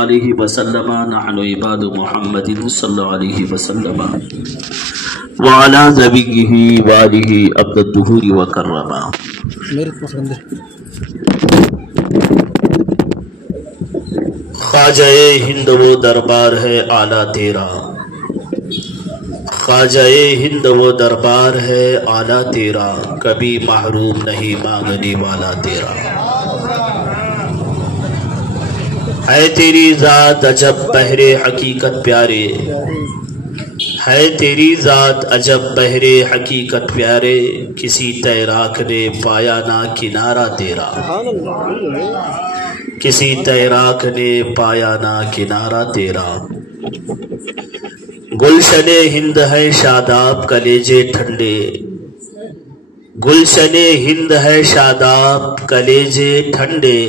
علیہ وسلم نحن عباد محمد صلی اللہ علیہ وسلم وعلی نبیہ وآلہ عبد الدہور وکرما۔ میرے پسند ہے خواجہ ہند وہ دربار ہے اعلیٰ تیرا، خواجہ ہند وہ دربار ہے اعلیٰ تیرا، کبھی محروم نہیں مانگنے والا تیرا۔ ہے تیری ذات عجب بحر حقیقت پیارے، ہے تیری ذات عجب بحر حقیقت پیارے، کسی تیراک نے پایا نہ کنارہ تیرا، کسی تیراک نے پایا نہ کنارہ تیرا۔ گلشن ہند ہے شاداب کلیجے ٹھنڈے، گلشن ہند ہے شاداب کلیجے ٹھنڈے،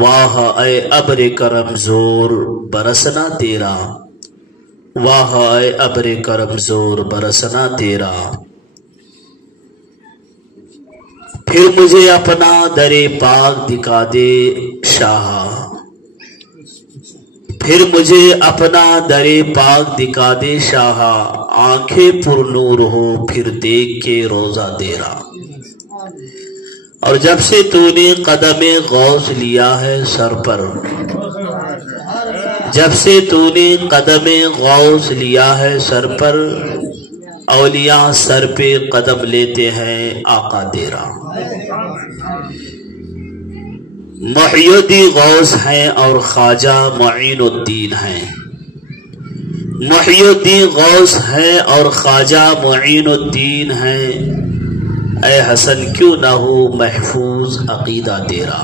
واہ اے ابر کرم زور برسنا تیرا، واہ اے ابر کرم زور برسنا تیرا۔ پھر مجھے اپنا در پاک دکھا دے شاہ، پھر مجھے اپنا در پاک دکھا دے شاہ، آنکھیں پر نور ہو پھر دیکھ کے روزہ تیرا۔ اور جب سے تو نے قدم غوث لیا ہے سر پر، جب سے تو نے قدم غوث لیا ہے سر پر، اولیاء سر پہ قدم لیتے ہیں آقا تیرا۔ محی الدین غوث ہیں اور خواجہ معین الدین ہیں، محی الدین غوث ہیں اور خواجہ معین الدین ہیں، اے حسن کیوں نہ ہو محفوظ عقیدہ تیرا،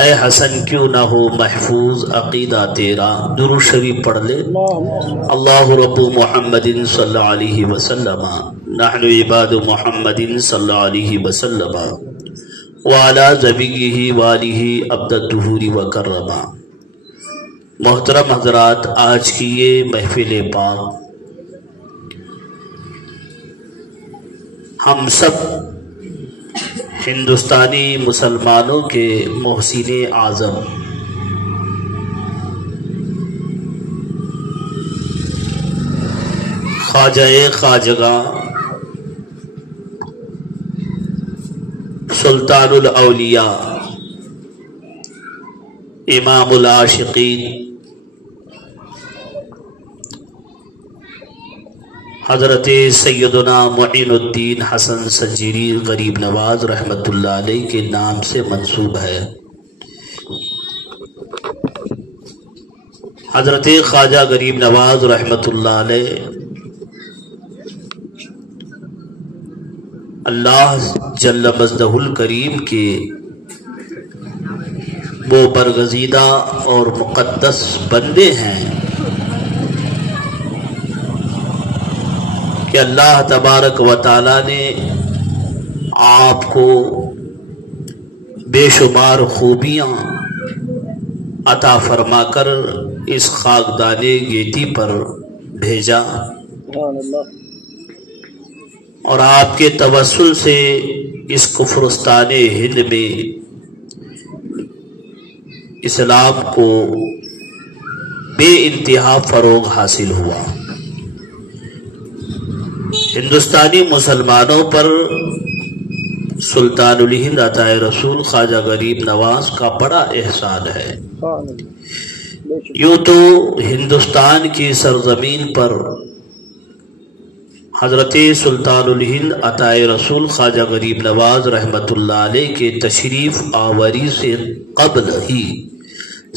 اے حسن کیوں نہ ہو محفوظ عقیدہ تیرا۔ درود شریف پڑھ لے۔ اللہ رب محمد صلی اللہ علیہ وسلم نحن عباد محمد صلی اللہ علیہ وسلم وعلی نبیہ وآلہ عبد الدہور وکرما۔ محترم حضرات، آج کی یہ محفل پاک ہم سب ہندوستانی مسلمانوں کے محسن اعظم خواجہ خواجگاں سلطان الاولیاء امام العاشقین حضرت سیدنا معین الدین حسن سنجیری غریب نواز رحمت اللہ علیہ کے نام سے منسوب ہے۔ حضرت خواجہ غریب نواز رحمت اللہ علیہ اللہ جل مجدہ الکریم کے وہ برگزیدہ اور مقدس بندے ہیں کہ اللہ تبارک و تعالی نے آپ کو بے شمار خوبیاں عطا فرما کر اس خاکدان گیتی پر بھیجا، اور آپ کے توسل سے اس کفرستان ہند میں اسلام کو بے انتہا فروغ حاصل ہوا۔ ہندوستانی مسلمانوں پر سلطان الہند عطائے رسول خواجہ غریب نواز کا بڑا احسان ہے۔ یوں تو ہندوستان کی سرزمین پر حضرت سلطان الہند عطائے رسول خواجہ غریب نواز رحمت اللہ علیہ کے تشریف آوری سے قبل ہی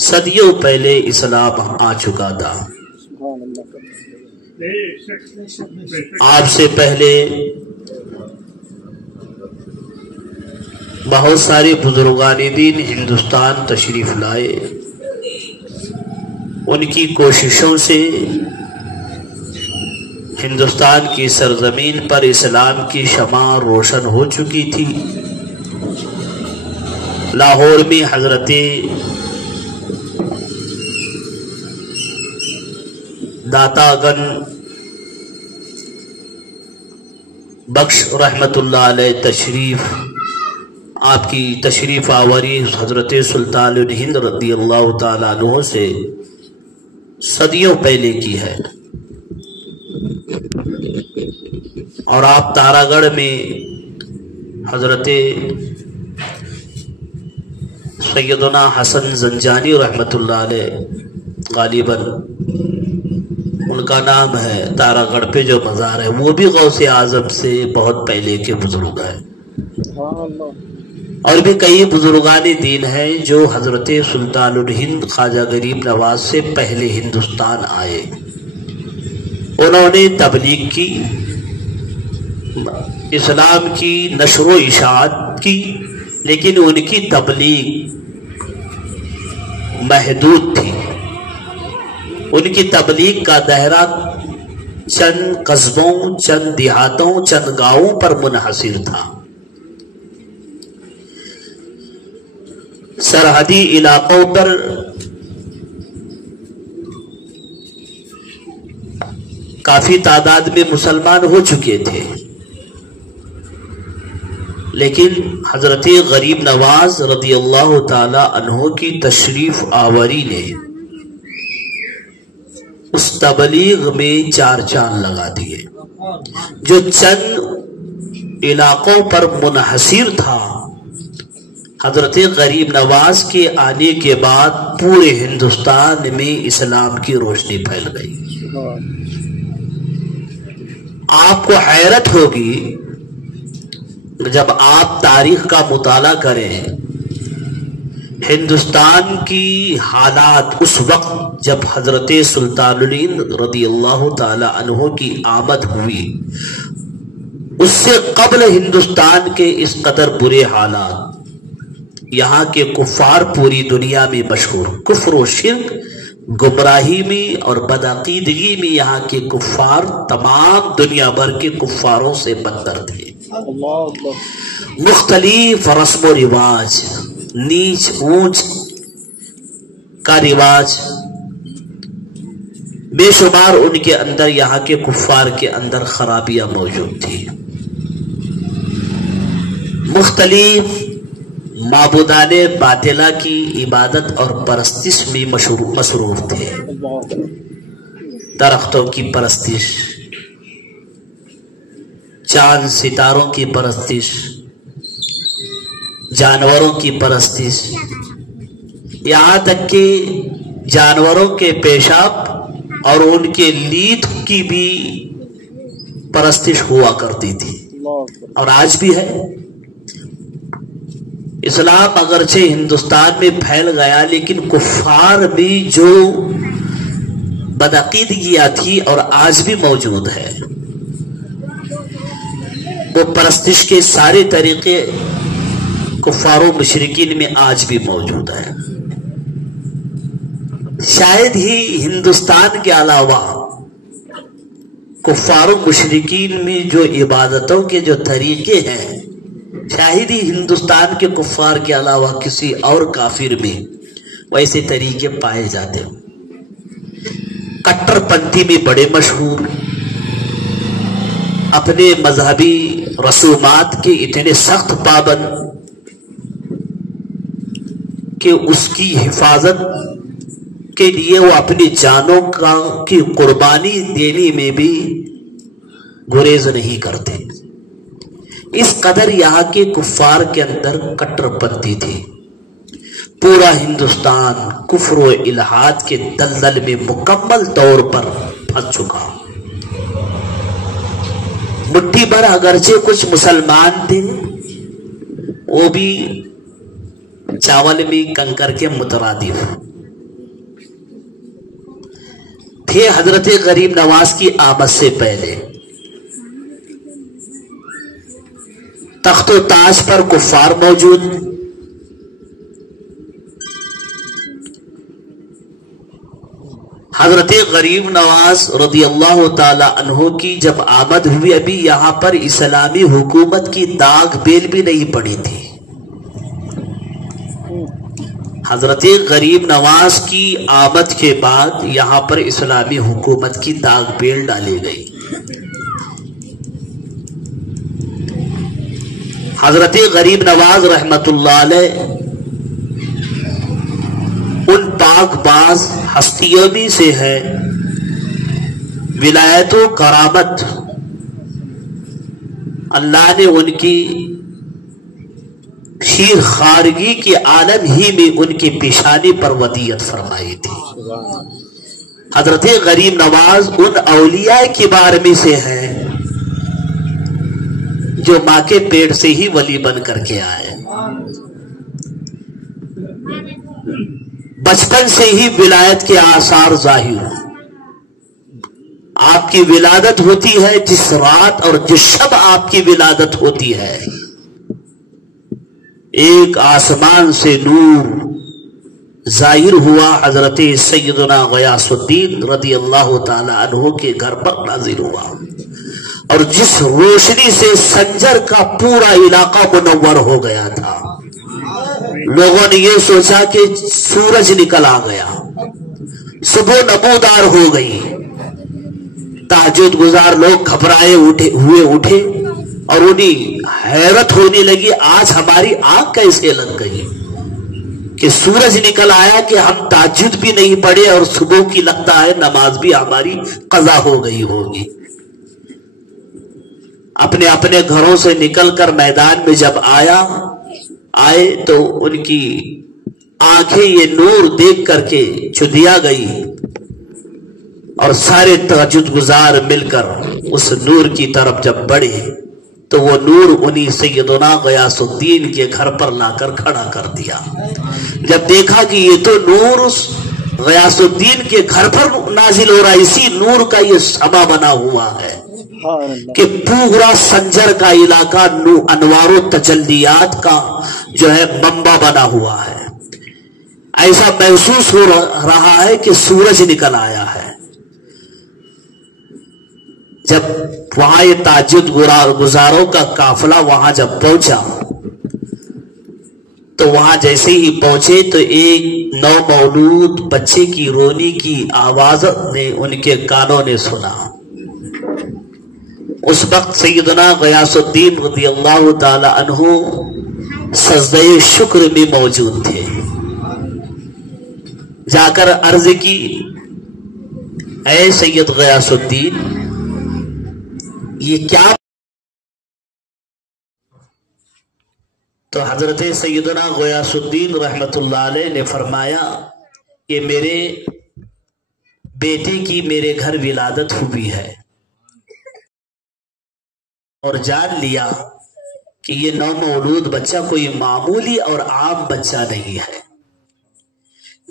صدیوں پہلے اسلام آ چکا تھا۔ آپ سے پہلے بہت سارے بزرگان دین ہندوستان تشریف لائے، ان کی کوششوں سے ہندوستان کی سرزمین پر اسلام کی شمع روشن ہو چکی تھی۔ لاہور میں حضرت داتا گن بخش رحمت اللہ علیہ تشریف آپ کی تشریف آوری حضرت سلطان ہند رضی اللہ تعالیٰ عنہ سے صدیوں پہلے کی ہے، اور آپ تارا گڑھ میں حضرت سیدنا حسن زنجانی رحمۃ اللہ علیہ غالباً ان کا نام ہے، تارا گڑھ پہ جو مزار ہے وہ بھی غوث اعظم سے بہت پہلے کے بزرگ ہیں، اور بھی کئی بزرگان دین ہیں جو حضرت سلطان الہند خواجہ غریب نواز سے پہلے ہندوستان آئے۔ انہوں نے تبلیغ کی، اسلام کی نشر و اشاعت کی، لیکن ان کی تبلیغ محدود تھی۔ ان کی تبلیغ کا دائرہ چند قصبوں، چند دیہاتوں، چند گاؤں پر منحصر تھا۔ سرحدی علاقوں پر کافی تعداد میں مسلمان ہو چکے تھے، لیکن حضرت غریب نواز رضی اللہ تعالی عنہ کی تشریف آوری نے اس تبلیغ میں چار چاند لگا دیے۔ جو چند علاقوں پر منحصر تھا، حضرت غریب نواز کے آنے کے بعد پورے ہندوستان میں اسلام کی روشنی پھیل گئی۔ آپ کو حیرت ہوگی جب آپ تاریخ کا مطالعہ کریں، ہندوستان کی حالات اس وقت جب حضرت سلطان الہند رضی اللہ تعالی عنہ کی آمد ہوئی، اس سے قبل ہندوستان کے اس قدر برے حالات، یہاں کے کفار پوری دنیا میں مشہور، کفر و شرک، گمراہی میں اور بدعقیدگی میں یہاں کے کفار تمام دنیا بھر کے کفاروں سے بدتر تھے۔ مختلف رسم و رواج، نیچ اونچ کا رواج، بے شمار ان کے اندر، یہاں کے کفار کے اندر خرابیاں موجود تھی۔ مختلف معبودان باطلہ کی عبادت اور پرستش میں مصروف تھے۔ درختوں کی پرستش، چاند ستاروں کی پرستش، جانوروں کی پرستش، یہاں تک کہ جانوروں کے پیشاب اور ان کے لیت کی بھی پرستش ہوا کرتی تھی، اور آج بھی ہے۔ اسلام اگرچہ ہندوستان میں پھیل گیا، لیکن کفار بھی جو بدعقیدگیاں تھی اور آج بھی موجود ہے، وہ پرستش کے سارے طریقے کفار و مشرکین میں آج بھی موجود ہے۔ شاید ہی ہندوستان کے علاوہ کفار و مشرکین میں جو عبادتوں کے جو طریقے ہیں، شاید ہی ہندوستان کے کفار کے علاوہ کسی اور کافر میں ویسے طریقے پائے جاتے ہیں۔ کٹر پنتھی میں بڑے مشہور، اپنے مذہبی رسومات کے اتنے سخت پابند کہ اس کی حفاظت کے لیے وہ اپنی جانوں کی قربانی دینے میں بھی گریز نہیں کرتے۔ اس قدر یہاں کے کفار کے اندر کٹر پنتھی تھی۔ پورا ہندوستان کفر و الحاد کے دلدل میں مکمل طور پر پھنس چکا۔ مٹھی بھر اگرچہ کچھ مسلمان تھے، وہ بھی چاول میں کنکر کے مترادف تھے۔ حضرت غریب نواز کی آمد سے پہلے تخت و تاج پر کفار موجود، حضرت غریب نواز رضی اللہ تعالی عنہ کی جب آمد ہوئی، ابھی یہاں پر اسلامی حکومت کی داغ بیل بھی نہیں پڑی تھی۔ حضرت غریب نواز کی آمد کے بعد یہاں پر اسلامی حکومت کی داغ بیل ڈالی گئی۔ حضرت غریب نواز رحمت اللہ علیہ ان پاک باز ہستیوں میں سے ہے، ولایت و کرامت اللہ نے ان کی شیر خارگی کے عالم ہی میں ان کی پیشانی پر ودیعت فرمائی تھی۔ حضرت غریب نواز ان اولیاء کبار میں سے ہے جو ماں کے پیٹ سے ہی ولی بن کر کے آئے، بچپن سے ہی ولایت کے آثار ظاہر۔ آپ کی ولادت ہوتی ہے جس رات اور جس شب آپ کی ولادت ہوتی ہے، ایک آسمان سے نور ظاہر ہوا، حضرت سیدنا غیاث الدین رضی اللہ تعالی عنہ کے گھر پر نازل ہوا، اور جس روشنی سے سنجر کا پورا علاقہ منور ہو گیا تھا۔ لوگوں نے یہ سوچا کہ سورج نکل آ گیا، صبح نمودار ہو گئی۔ تہجد گزار لوگ گھبرائے ہوئے اٹھے اور انہیں حیرت ہونے لگی، آج ہماری آنکھ کیسے لگ گئی کہ سورج نکل آیا کہ ہم تہجد بھی نہیں پڑھے اور صبح کی لگتا ہے نماز بھی ہماری قضا ہو گئی ہوگی۔ اپنے اپنے گھروں سے نکل کر میدان میں جب آئے تو ان کی آنکھیں یہ نور دیکھ کر کے چدیا گئی، اور سارے تہجد گزار مل کر اس نور کی طرف جب بڑھے تو وہ نور انہی سیدنا غیاث الدین کے گھر پر لا کر کھڑا کر دیا۔ جب دیکھا کہ یہ تو نور اس غیاث الدین کے گھر پر نازل ہو رہا ہے، اسی نور کا یہ سما بنا ہوا ہے کہ پورا سنجر کا علاقہ انوار و تجلیات کا جو ہے منبع بنا ہوا ہے، ایسا محسوس ہو رہا ہے کہ سورج نکل آیا ہے۔ جب وہاں یہ تہجد گزاروں کا قافلہ وہاں جب پہنچا تو وہاں جیسے ہی پہنچے تو ایک نومولود بچے کی رونے کی آواز نے ان کے کانوں نے سنا۔ اس وقت سیدنا غیاث الدین رضی اللہ تعالی عنہ سجدہ شکر میں موجود تھے۔ جا کر عرض کی، اے سید غیاث الدین، یہ کیا؟ تو حضرت سیدنا غیاث الدین رحمت اللہ علیہ نے فرمایا کہ میرے بیٹے کی میرے گھر ولادت ہوئی ہے، اور جان لیا کہ یہ نومولود بچہ کوئی معمولی اور عام بچہ نہیں ہے،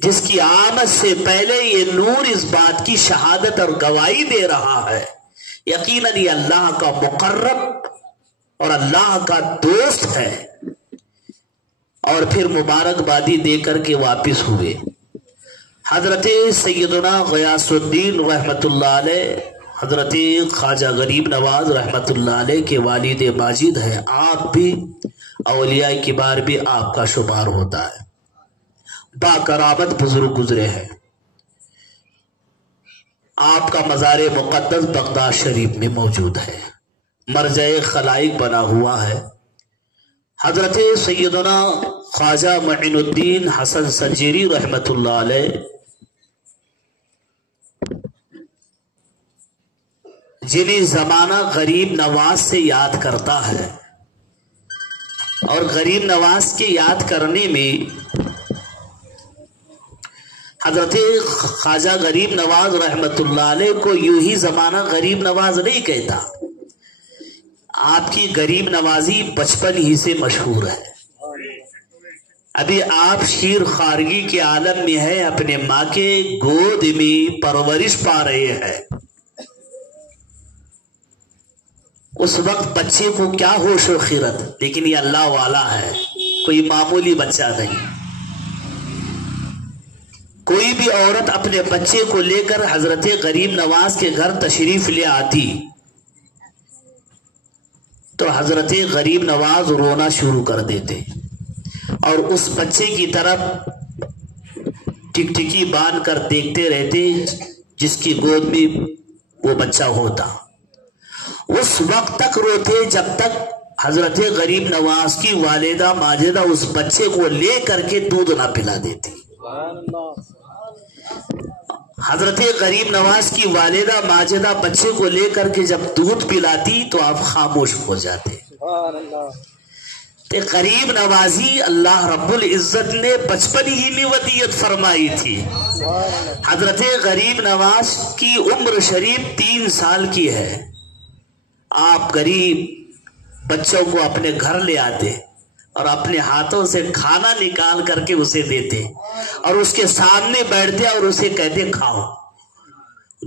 جس کی آمد سے پہلے یہ نور اس بات کی شہادت اور گواہی دے رہا ہے یقیناً یہ اللہ کا مقرب اور اللہ کا دوست ہے۔ اور پھر مبارکبادی دے کر کے واپس ہوئے۔ حضرت سیدنا غیاث الدین رحمت اللہ علیہ حضرت خواجہ غریب نواز رحمت اللہ علیہ کے والد ماجد ہیں، آپ بھی اولیاء کبار بھی آپ کا شمار ہوتا ہے، با کرامت بزرگ گزرے ہیں۔ آپ کا مزار مقدس بغداد شریف میں موجود ہے، مرجع خلائق بنا ہوا ہے۔ حضرت سیدنا خواجہ معین الدین حسن سنجیری رحمت اللہ علیہ جنہیں زمانہ غریب نواز سے یاد کرتا ہے، اور غریب نواز کے یاد کرنے میں حضرت خواجہ غریب نواز رحمت اللہ علیہ کو یوں ہی زمانہ غریب نواز نہیں کہتا، آپ کی غریب نوازی بچپن ہی سے مشہور ہے۔ ابھی آپ شیر خارگی کے عالم میں ہے، اپنے ماں کے گود میں پرورش پا رہے ہیں۔ اس وقت بچے کو کیا ہوش و خیرت، لیکن یہ اللہ والا ہے، کوئی معمولی بچہ نہیں۔ کوئی بھی عورت اپنے بچے کو لے کر حضرت غریب نواز کے گھر تشریف لے آتی تو حضرت غریب نواز رونا شروع کر دیتے، اور اس بچے کی طرف ٹکٹکی باندھ کر دیکھتے رہتے جس کی گود میں وہ بچہ ہوتا۔ اس وقت تک روتے جب تک حضرت غریب نواز کی والدہ ماجدہ اس بچے کو لے کر کے دودھ نہ پلا دیتی. حضرت غریب نواز کی والدہ ماجدہ بچے کو لے کر کے جب دودھ پلاتی تو آپ خاموش ہو جاتے. تے غریب نوازی اللہ رب العزت نے بچپن ہی میں وصیت فرمائی تھی. حضرت غریب نواز کی عمر شریف 3 سال کی ہے. آپ غریب بچوں کو اپنے گھر لے آتے اور اپنے ہاتھوں سے کھانا نکال کر کے اسے دیتے اور اس کے سامنے بیٹھتے اور اسے کہتے کھاؤ.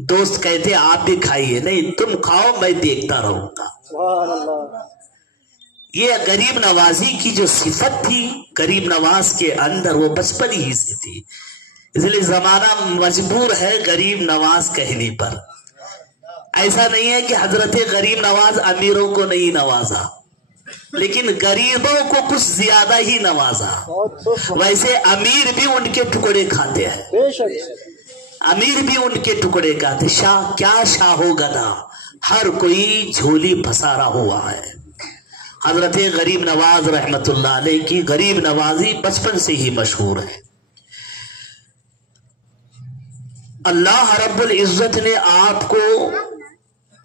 دوست کہتے آپ بھی کھائیے. نہیں تم کھاؤ میں دیکھتا رہوں گا. یہ غریب نوازی کی جو صفت تھی غریب نواز کے اندر وہ بچپن ہی سے تھی. اس لیے زمانہ مجبور ہے غریب نواز کہنے پر. ایسا نہیں ہے کہ حضرت غریب نواز امیروں کو نہیں نوازا لیکن غریبوں کو کچھ زیادہ ہی نوازا. ویسے امیر بھی ان کے ٹکڑے کھاتے ہیں. امیر بھی ان کے ٹکڑے کھاتے. شاہ کیا شاہو گدا ہر کوئی جھولی پھسارا ہوا ہے. حضرت غریب نواز رحمت اللہ علیہ کی غریب نوازی بچپن سے ہی مشہور ہے. اللہ رب العزت نے آپ کو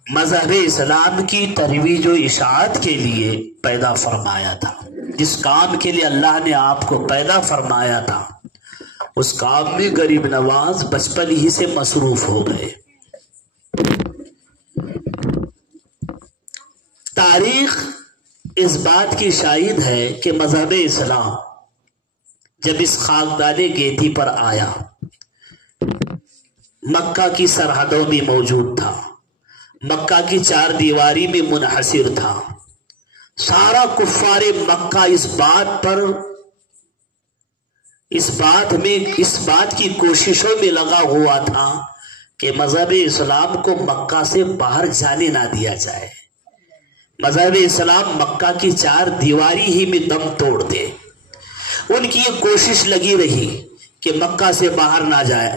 مذہب اسلام کی ترویج و اشاعت کے لیے پیدا فرمایا تھا. جس کام کے لیے اللہ نے آپ کو پیدا فرمایا تھا اس کام میں غریب نواز بچپن ہی سے مصروف ہو گئے. تاریخ اس بات کی شاہد ہے کہ مذہب اسلام جب اس خاکدان گیتی پر آیا مکہ کی سرحدوں میں موجود تھا. مکہ کی 4 دیواری میں منحصر تھا. سارا کفار مکہ اس بات کی کوششوں میں لگا ہوا تھا کہ مذہب اسلام کو مکہ سے باہر جانے نہ دیا جائے. مذہب اسلام مکہ کی 4 دیواری ہی میں دم توڑ دے. ان کی یہ کوشش لگی رہی کہ مکہ سے باہر نہ جائے.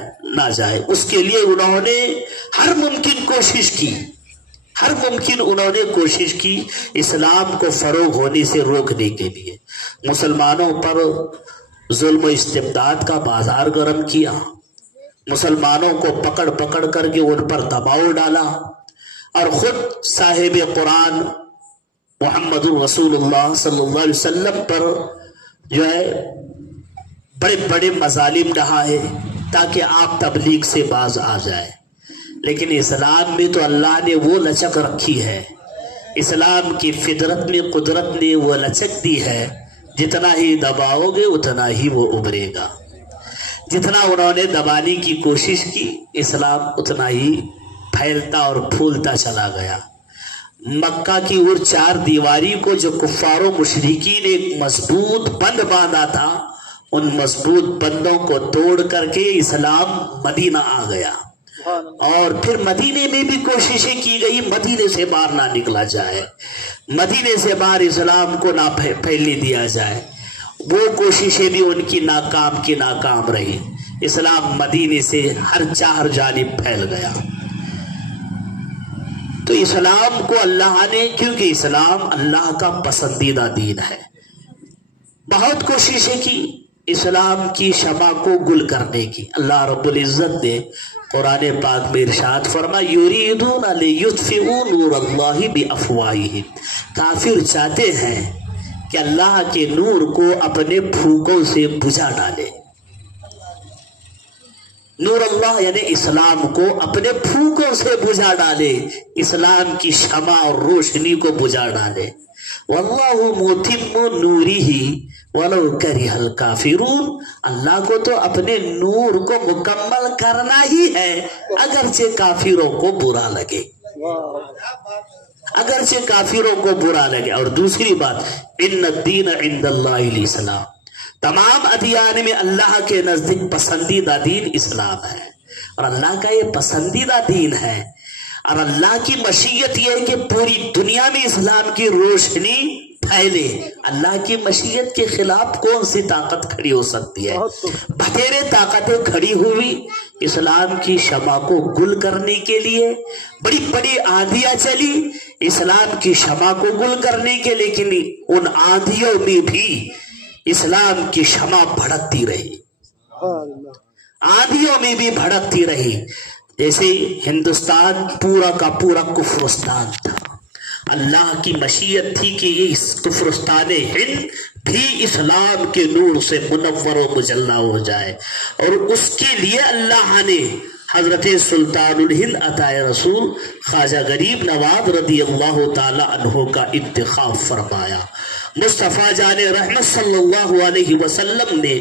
اس کے لیے انہوں نے ہر ممکن کوشش کی اسلام کو فروغ ہونے سے روکنے کے لیے. مسلمانوں پر ظلم و استبداد کا بازار گرم کیا. مسلمانوں کو پکڑ کر کے ان پر دباؤ ڈالا اور خود صاحب قرآن محمد رسول اللہ صلی اللہ علیہ وسلم پر جو ہے بڑے بڑے مظالم ڈھائے تاکہ آپ تبلیغ سے باز آ جائے. لیکن اسلام میں تو اللہ نے وہ لچک رکھی ہے. اسلام کی فطرت میں قدرت نے وہ لچک دی ہے جتنا ہی دباؤ گے اتنا ہی وہ ابھرے گا. جتنا انہوں نے دبانے کی کوشش کی اسلام اتنا ہی پھیلتا اور پھولتا چلا گیا. مکہ کی وہ 4 دیواری کو جو کفار و مشرکین نے ایک مضبوط بند باندھا تھا ان مضبوط بندوں کو توڑ کر کے اسلام مدینہ آ گیا. اور پھر مدینے میں بھی کوششیں کی گئی مدینے سے باہر نہ نکلا جائے. مدینے سے باہر اسلام کو نہ پھیلنے دیا جائے. وہ کوششیں بھی ان کی ناکام رہی. اسلام مدینے سے ہر 4 جانب پھیل گیا. تو اسلام کو اللہ نے کیونکہ اسلام اللہ کا پسندیدہ دین ہے بہت کوششیں کی اسلام کی شمع کو گل کرنے کی. اللہ رب العزت نے قرآن پاک میں ارشاد فرما یریدون لیطفئوا نور اللہ بافواہہم. کافر چاہتے ہیں کہ اللہ کے نور کو اپنے پھونکوں سے بجھا ڈالے. نور اللہ یعنی اسلام کو اپنے پھونکوں سے بجھا ڈالے. اسلام کی شمع اور روشنی کو بجھا ڈالے. واللہ متم نورہ ولو کرہ الکافرون. اللہ کو تو اپنے نور کو مکمل کرنا ہی ہے اگرچہ کافروں کو برا لگے. اور دوسری بات ان الدین عند اللہ الاسلام. تمام ادیان میں اللہ کے نزدیک پسندیدہ دین اسلام ہے اور اللہ کا یہ پسندیدہ دین ہے. اور اللہ کی مشیت یہ ہے کہ پوری دنیا میں اسلام کی روشنی پھیلے۔ اللہ کی مشیت کے خلاف کون سی طاقت کھڑی ہو سکتی ہے؟ بتھیرے طاقتیں کھڑی ہوئی اسلام کی شمع کو گل کرنے کے لیے، بڑی بڑی آندھیاں چلی اسلام کی شمع کو گل کرنے کے، لیکن ان آندھیوں میں بھی اسلام کی شمع بھڑکتی رہی، آندھیوں میں بھی بھڑکتی رہی۔ جیسے ہندوستان پورا کا پورا کفرستان تھا، اللہ کی مشیت تھی کہ اس کفرستان ہند بھی اسلام کے نور سے منور و مجلہ ہو جائے، اور اس کے لیے اللہ نے حضرت سلطان الہند عطائے رسول خواجہ غریب نواز رضی اللہ تعالی عنہ کا انتخاب فرمایا۔ مصطفیٰ جان رحمت صلی اللہ علیہ وسلم نے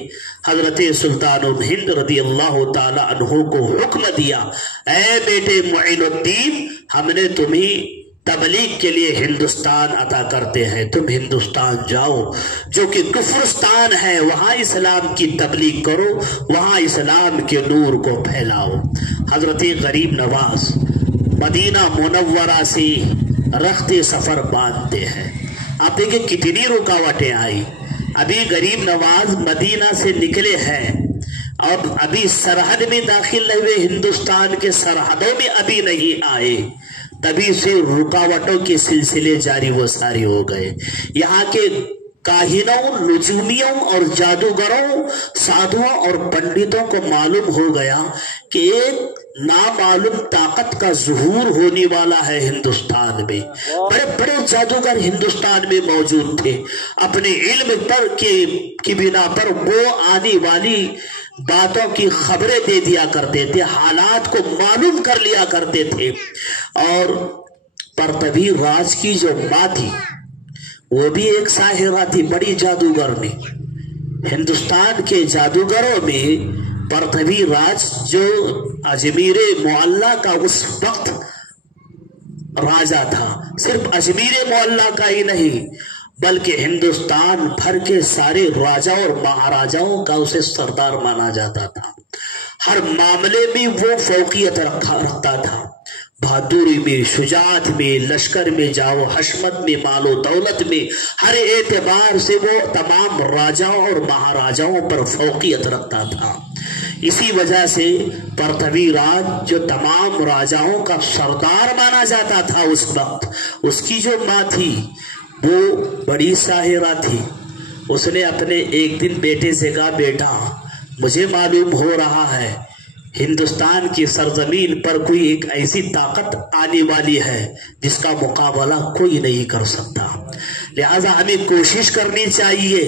حضرت سلطان الہند رضی اللہ تعالی عنہ کو حکم دیا، اے بیٹے معین الدین، ہم نے تمہیں تبلیغ کے لیے ہندوستان عطا کرتے ہیں، تم ہندوستان جاؤ جو کہ کفرستان ہے، وہاں اسلام کی تبلیغ کرو، وہاں اسلام کے نور کو پھیلاؤ۔ حضرت غریب نواز مدینہ منورہ سے رخت سفر باندھتے ہیں۔ آپ دیکھیں کتنی رکاوٹیں آئی۔ ابھی غریب نواز مدینہ سے نکلے ہیں اور ابھی سرحد میں داخل نہیں ہوئے، ہندوستان کے سرحدوں میں ابھی نہیں آئے، تبھی سے رکاوٹوں کے سلسلے جاری و ساری ہو گئے۔ یہاں کے کاہنوں، نجومیوں اور جادوگروں، سادھوؤں اور پنڈتوں کو معلوم ہو گیا کہ ایک نامعلوم طاقت کا ظہور ہونے والا ہے ہندوستان میں۔ بڑے بڑے جادوگر ہندوستان میں موجود تھے، اپنے علم پر کی بنا پر وہ آنے والی باتوں کی خبریں دے دیا کرتے تھے، حالات کو معلوم کر لیا کرتے تھے۔ اور پرتوی راج کی جو ماں تھی وہ بھی ایک ساحرہ تھی، بڑی جادوگر نے۔ ہندوستان کے جادوگروں میں پرتوی راج جو اجمیر معلیٰ کا اس وقت راجہ تھا، صرف اجمیر معلیٰ کا ہی نہیں بلکہ ہندوستان بھر کے سارے راجاؤں اور مہاراجاؤں کا اسے سردار مانا جاتا تھا۔ ہر معاملے میں وہ فوقیت رکھتا تھا، بہادری میں، شجاعت میں، لشکر میں، جاؤ حشمت میں، مال و دولت میں، ہر اعتبار سے وہ تمام راجاؤں اور مہاراجاؤں پر فوقیت رکھتا تھا۔ اسی وجہ سے پرتوی راج جو تمام راجاؤں کا سردار مانا جاتا تھا اس وقت، اس کی جو ماں تھی وہ بڑی ساحرہ تھی۔ اس نے اپنے ایک دن بیٹے سے کہا، بیٹا مجھے معلوم ہو رہا ہے ہندوستان کی سرزمین پر کوئی ایک ایسی طاقت آنے والی ہے جس کا مقابلہ کوئی نہیں کر سکتا، لہذا ہمیں کوشش کرنی چاہیے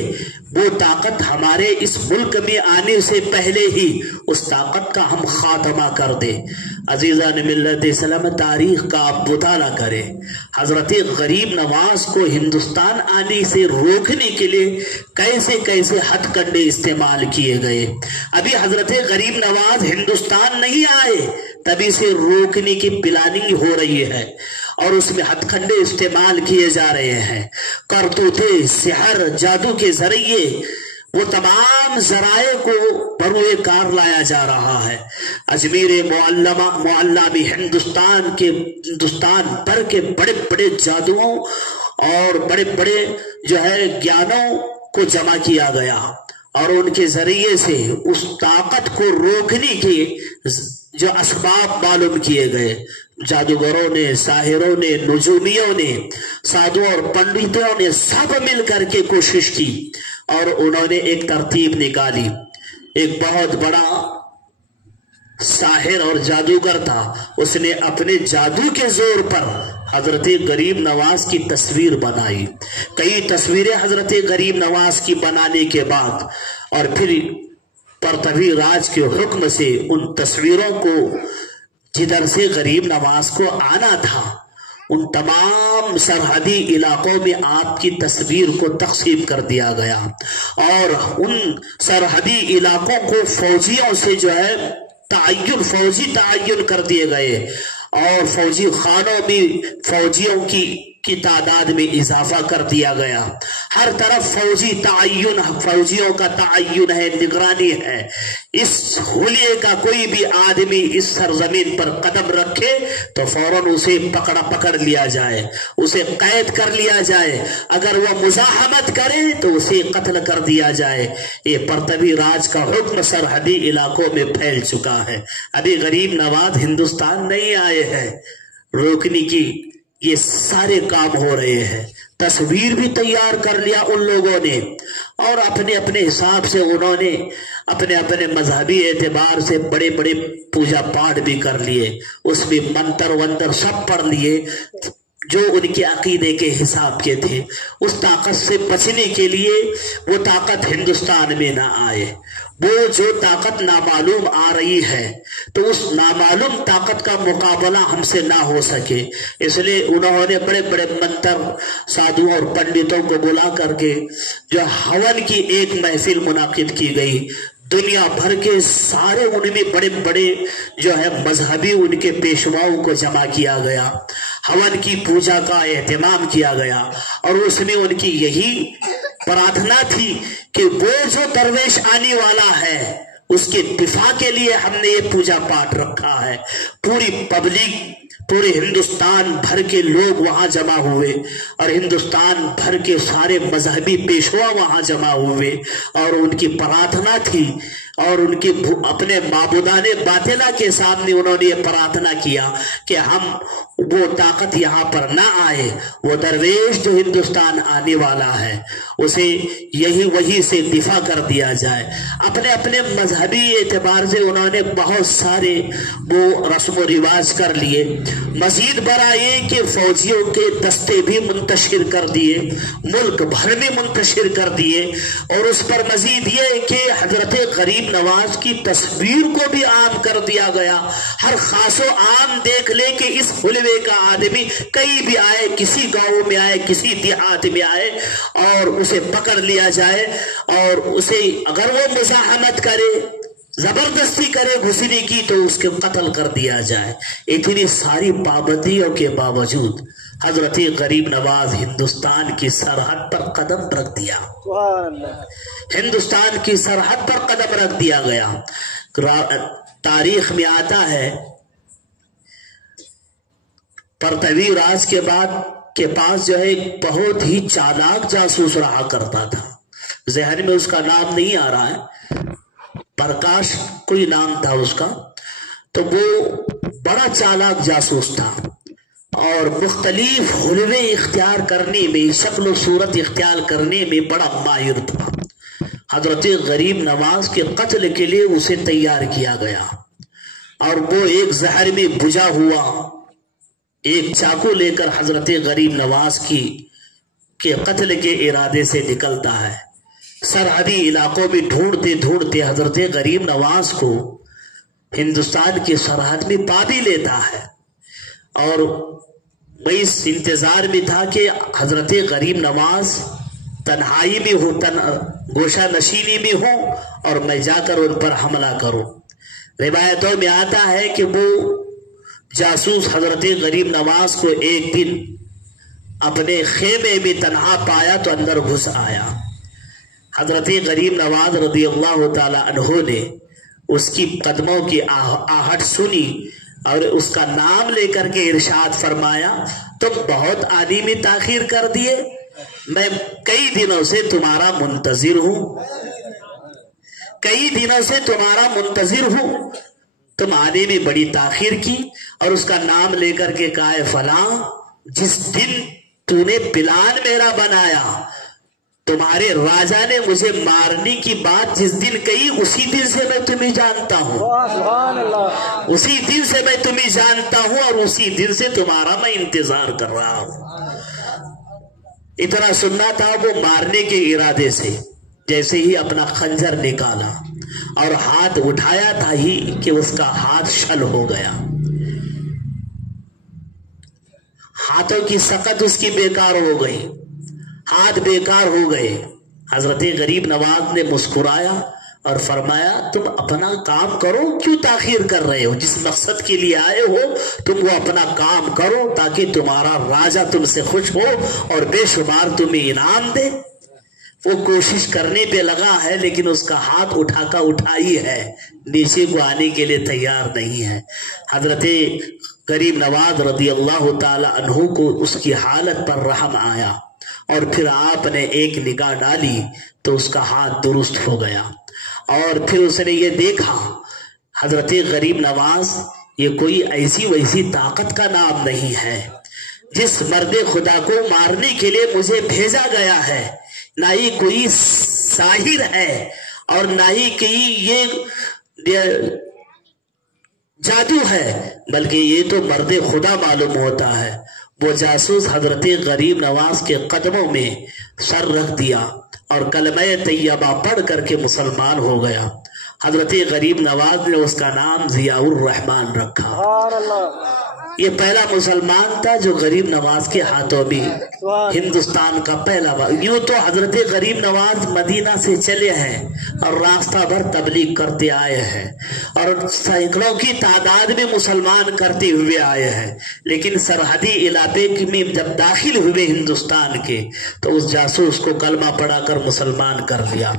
وہ طاقت ہمارے اس ملک میں آنے سے پہلے ہی اس طاقت کا ہم خاتمہ کر دیں۔ عزیزان ملت اسلام، تاریخ کا آپ مطالعہ کریں، حضرت غریب نواز کو ہندوستان آنے سے روکنے کے لیے کیسے کیسے ہتھ کنڈے استعمال کیے گئے۔ ابھی حضرت غریب نواز ہندوستان نہیں آئے، تبھی سے روکنے کی پلاننگ ہو رہی ہے اور اس میں ہتھ کنڈے استعمال کیے جا رہے ہیں۔ کرتوتے، سحر، جادو کے ذریعے وہ تمام ذرائع کو بروئے کار لایا جا رہا ہے۔ اجمیر معلیٰ میں ہندوستان بھر کے بڑے بڑے جادوؤں اور بڑے بڑے جو ہے گیانوں کو جمع کیا گیا اور ان کے ذریعے سے اس طاقت کو روکنے کے جو اسباب معلوم کیے گئے۔ جادوگروں نے، ساحروں نے، نجومیوں نے، سادھو اور پنڈتوں نے سب مل کر کے کوشش کی اور انہوں نے ایک ترتیب نکالی۔ ایک بہت بڑا ساحر اور جادوگر تھا، اس نے اپنے جادو کے زور پر حضرت غریب نواز کی تصویر بنائی۔ کئی تصویریں حضرت غریب نواز کی بنانے کے بعد اور پھر پرتوی راج کے حکم سے ان تصویروں کو جدھر سے غریب نواز کو آنا تھا ان تمام سرحدی علاقوں میں آپ کی تصویر کو تقسیم کر دیا گیا اور ان سرحدی علاقوں کو فوجیوں سے جو ہے فوجی تعین کر دیے گئے اور فوجی خانوں میں فوجیوں کی کی تعداد میں اضافہ کر دیا گیا. ہر طرف فوجی تعین، فوجیوں کا تعین ہے، نگرانی ہے. اس حلیے کا کوئی بھی آدمی اس سرزمین پر قدم رکھے تو فوراً اسے پکڑ لیا جائے، اسے قید کر لیا جائے. اگر وہ مزاحمت کرے تو اسے قتل کر دیا جائے. یہ پرتوی راج کا حکم سرحدی علاقوں میں پھیل چکا ہے. ابھی غریب نواز ہندوستان نہیں آئے ہیں، روکنے کی یہ سارے کام ہو رہے ہیں. تصویر بھی تیار کر لیا ان لوگوں نے، اور اپنے اپنے حساب سے انہوں نے اپنے اپنے مذہبی اعتبار سے بڑے بڑے پوجا پاٹ بھی کر لیے، اس میں منتر ونتر سب پڑھ لیے جو ان کے عقیدے کے حساب کے تھے. اس طاقت سے بچنے کے لیے وہ طاقت ہندوستان میں نہ آئے. وہ جو طاقت نامعلوم آ رہی ہے تو اس نامعلوم طاقت کا مقابلہ ہم سے نہ ہو سکے، اس لیے انہوں نے بڑے بڑے منتر سادھوؤں اور پنڈتوں کو بلا کر کے جو ہون کی ایک محفل منعقد کی گئی. دنیا بھر کے سارے ان میں بڑے بڑے جو ہے مذہبی ان کے پیشواؤں کو جمع کیا گیا، ہون کی پوجا کا اہتمام کیا گیا، اور اس میں ان کی یہی پرارتھنا تھی کہ وہ جو درویش آنے والا ہے اس کے دفاع کے لیے ہم نے یہ پوجا پاٹ رکھا ہے. پوری پبلک، پورے ہندوستان بھر کے لوگ وہاں جمع ہوئے، اور ہندوستان بھر کے سارے مذہبی پیشوا وہاں جمع ہوئے، اور ان کی پرارتھنا تھی، اور ان کی اپنے معبودان باطلہ کے سامنے انہوں نے یہ پرارتھنا کیا کہ ہم وہ طاقت یہاں پر نہ آئے. وہ درویش جو ہندوستان آنے والا ہے اسے وہی سے دفاع کر دیا جائے. اپنے اپنے مذہبی اعتبار سے انہوں نے بہت سارے وہ رسم و رواج کر لیے. مزید برآں یہ کہ فوجیوں کے دستے بھی منتشر کر دیے، ملک بھر میں منتشر کر دیے. اور اس پر مزید یہ کہ حضرت غریب نواز کی تصویر کو بھی عام کر دیا گیا. ہر خاص و عام دیکھ لے کہ اس حلوے کا آدمی کہیں بھی آئے، کسی گاؤں میں آئے، کسی دیہات میں آئے، اور اسے پکڑ لیا جائے، اور اسے اگر وہ مزاحمت کرے، زبردستی کرے گھسنے کی، تو اس کو قتل کر دیا جائے. اتنی ساری پابندیوں کے باوجود حضرت غریب نواز ہندوستان کی سرحد پر قدم رکھ دیا، ہندوستان کی سرحد پر قدم رکھ دیا گیا. تاریخ میں آتا ہے پرتوی راج کے بعد کے پاس جو ہے ایک بہت ہی چالاک جاسوس رہا کرتا تھا. ذہن میں اس کا نام نہیں آ رہا ہے، پرکاش کوئی نام تھا اس کا. تو وہ بڑا چالاک جاسوس تھا، اور مختلف حلوے اختیار کرنے میں، شکل و صورت اختیار کرنے میں بڑا ماہر تھا. حضرت غریب نواز کے قتل کے لیے اسے تیار کیا گیا، اور وہ ایک زہر میں بجھا ہوا ایک چاقو لے کر حضرت غریب نواز کے قتل کے ارادے سے نکلتا ہے. سرحدی علاقوں میں ڈھونڈتے ڈھونڈتے حضرت غریب نواز کو ہندوستان کی سرحد میں پا بھی لیتا ہے، اور میں اس انتظار میں تھا کہ حضرت غریب نواز تنہائی میں ہو، گوشہ نشینی میں ہو، اور میں جا کر ان پر حملہ کروں. روایتوں میں آتا ہے کہ وہ جاسوس حضرت غریب نواز کو ایک دن اپنے خیمے میں تنہا پایا تو اندر گھس آیا. حضرت غریب نواز رضی اللہ تعالی عنہ نے اس کی قدموں کی آہٹ سنی، اور اس کا نام لے کر کے ارشاد فرمایا، تم بہت آنے میں تاخیر کر دیے، میں کئی دنوں سے تمہارا منتظر ہوں، کئی دنوں سے تمہارا منتظر ہوں، تم آنے میں بڑی تاخیر کی. اور اس کا نام لے کر کے کہا، فلاں جس دن تو نے پلان میرا بنایا، تمہارے راجہ نے مجھے مارنے کی بات جس دن کہی، اسی دن سے میں تمہیں جانتا ہوں، اسی دن سے میں تمہیں جانتا ہوں، اور اسی دن سے تمہارا میں انتظار کر رہا ہوں. اتنا سننا تھا، وہ مارنے کے ارادے سے جیسے ہی اپنا خنجر نکالا اور ہاتھ اٹھایا تھا ہی کہ اس کا ہاتھ شل ہو گیا، ہاتھوں کی سقط اس کی بیکار ہو گئی، ہاتھ بیکار ہو گئے. حضرت غریب نواز نے مسکرایا اور فرمایا تم اپنا کام کرو، کیوں تاخیر کر رہے ہو؟ جس مقصد کے لیے آئے ہو تم وہ اپنا کام کرو تاکہ تمہارا راجہ تم سے خوش ہو اور بے شمار تمہیں انعام دے۔ وہ کوشش کرنے پہ لگا ہے لیکن اس کا ہاتھ اٹھائی ہے، نیچے کو آنے کے لیے تیار نہیں ہے۔ حضرت غریب نواز رضی اللہ تعالی عنہ کو اس کی حالت پر رحم آیا اور پھر آپ نے ایک نگاہ ڈالی تو اس کا ہاتھ درست ہو گیا، اور پھر اس نے یہ دیکھا حضرت غریب نواز یہ کوئی ایسی ویسی طاقت کا نام نہیں ہے، جس مرد خدا کو مارنے کے لیے مجھے بھیجا گیا ہے نہ ہی کوئی ساحر ہے اور نہ ہی کوئی یہ جادو ہے، بلکہ یہ تو مرد خدا معلوم ہوتا ہے۔ وہ جاسوس حضرت غریب نواز کے قدموں میں سر رکھ دیا اور کلمہ طیبہ پڑھ کر کے مسلمان ہو گیا۔ حضرت غریب نواز نے اس کا نام ضیاء الرحمن رکھا۔ یہ پہلا مسلمان تھا جو غریب نواز کے ہاتھوں میں ہندوستان کا پہلا۔ یوں تو حضرت غریب نواز مدینہ سے چلے ہیں اور راستہ بھر تبلیغ کرتے آئے ہیں اور سینکڑوں کی تعداد میں مسلمان کرتے ہوئے آئے ہیں، لیکن سرحدی علاقے میں جب داخل ہوئے ہندوستان کے تو اس جاسوس کو کلمہ پڑھا کر مسلمان کر دیا۔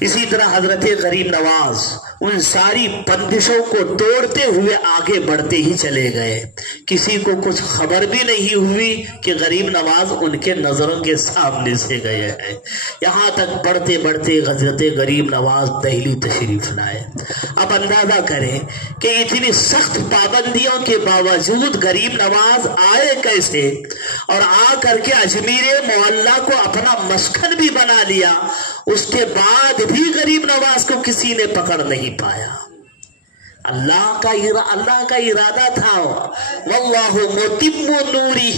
اسی طرح حضرت غریب نواز ان ساری بندشوں کو توڑتے ہوئے آگے بڑھتے ہی چلے گئے، کسی کو کچھ خبر بھی نہیں ہوئی کہ غریب نواز ان کے نظروں کے سامنے سے گئے ہیں۔ یہاں تک بڑھتے بڑھتے حضرت غریب نواز دہلی تشریف لائے۔ اب اندازہ کریں کہ اتنی سخت پابندیوں کے باوجود غریب نواز آئے کیسے، اور آ کر کے اجمیر معلیٰ کو اپنا مسکن بھی بنا لیا، اس کے بعد بھی غریب نواز کو کسی نے پکڑ نہیں پایا۔ اللہ کا ارادہ تھا، واللہ متم نورہ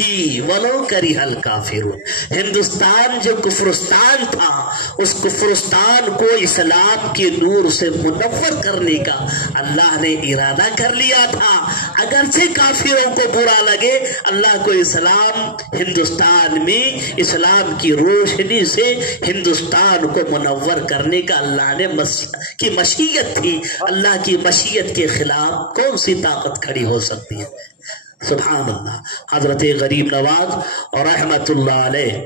ولو کرہ الکافرون۔ ہندوستان جو کفرستان تھا، اس کفرستان کو اسلام کے نور سے منور کرنے کا اللہ نے ارادہ کر لیا تھا۔ اگرچہ کافروں کو برا لگے، اللہ کو اسلام ہندوستان میں اسلام کی روشنی سے ہندوستان کو منور کرنے کا اللہ نے کی مشیت تھی۔ اللہ کی مشیت کے خلاف کون سی طاقت کھڑی ہو سکتی ہے؟ سبحان اللہ۔ حضرت غریب نواز اور رحمت اللہ علیہ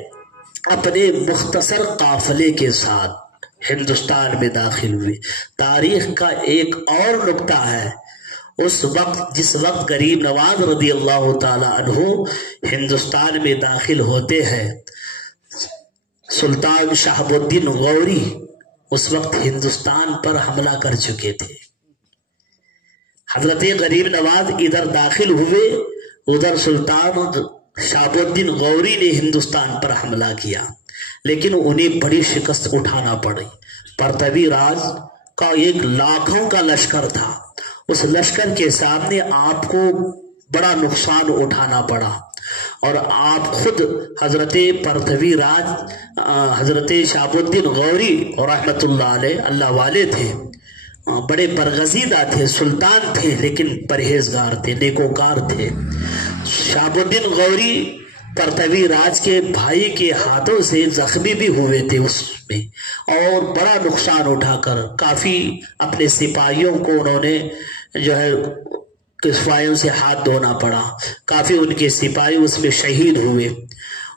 اپنے مختصر قافلے کے ساتھ ہندوستان میں داخل ہوئے۔ تاریخ کا ایک اور نکتہ ہے، جس وقت غریب نواز رضی اللہ تعالی عنہ ہندوستان میں داخل ہوتے ہیں، سلطان شہاب الدین غوری اس وقت ہندوستان پر حملہ کر چکے تھے۔ حضرت غریب نواز ادھر داخل ہوئے، ادھر سلطان شہاب الدین غوری نے ہندوستان پر حملہ کیا، لیکن انہیں بڑی شکست اٹھانا پڑی۔ پرتوی راج کا ایک لاکھوں کا لشکر تھا، اس لشکر کے سامنے آپ کو بڑا نقصان اٹھانا پڑا، اور آپ خود حضرت پرتوی راج حضرت شہاب الدین غوری اور رحمت اللہ علیہ اللہ والے تھے، بڑے برگزیدہ تھے، سلطان تھے لیکن پرہیزگار تھے، نیکوکار تھے۔ شہاب الدین غوری پرتوی راج کے بھائی کے ہاتھوں سے زخمی بھی ہوئے تھے اس میں، اور بڑا نقصان اٹھا کر کافی اپنے سپاہیوں کو انہوں نے جو ہے سپاہیوں سے ہاتھ دھونا پڑا، کافی ان کے سپاہی اس میں شہید ہوئے،